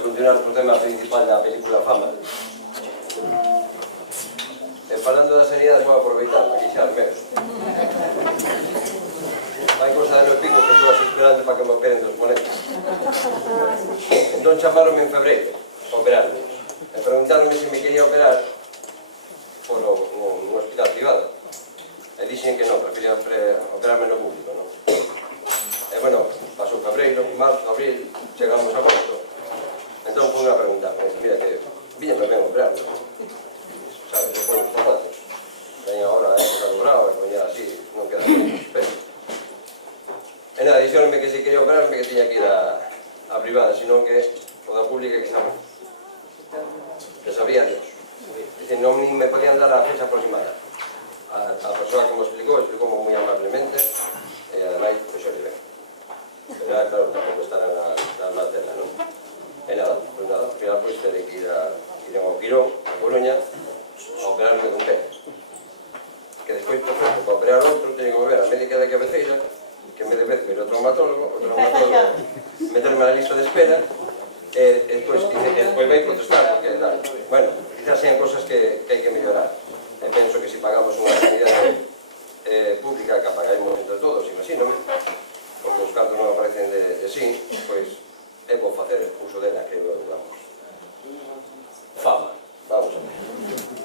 a continuar co tema principal da película Fama. Falando das sanidades, vou aproveitar para quixar menos. Hai cosa de no pico que estou así esperando para que me operen dos monetos. Entón chamaronme en febreiro para operarme. E preguntaronme se me quería operar por un hospital privado. E dixen que non, preferían operarme no público, non? E, bueno, pasou febreiro, marzo, abril, chegamos a agosto. Entón, foi unha pregunta, mira que viñame ben operarme. Sabes, eu poño os zapatos. Teño agora a época do bravo, e poña así, non queda ben os pelos. E nada, dixeronme que se quería operarme que tiña que ir a privada, senón que o da pública que sabe. Que sabía Dios. Dicen, non me podían dar a fecha aproximada. A persoa que me explicou moi amablemente, e ademais, pois xo ben. Pero claro, tampouco estará na tela, non? E nada, ao final, pois, terei que ir ao Quirón, a Coruña, a operarme dun pé. Que despois, por exemplo, para operar outro, teño que volver a médica da cabeceira, que me debe ver o traumatólogo, meterme na lista de espera, e despois vai protestar, porque, bueno, quizás sean cosas que hai que mellorar. E penso que se pagamos unha sanidade pública, que a pagaremos entre todos, imagínome, porque os cartos non aparecen de sí, pois é bo facer uso dela, que vamos. Fama, vamos a ver.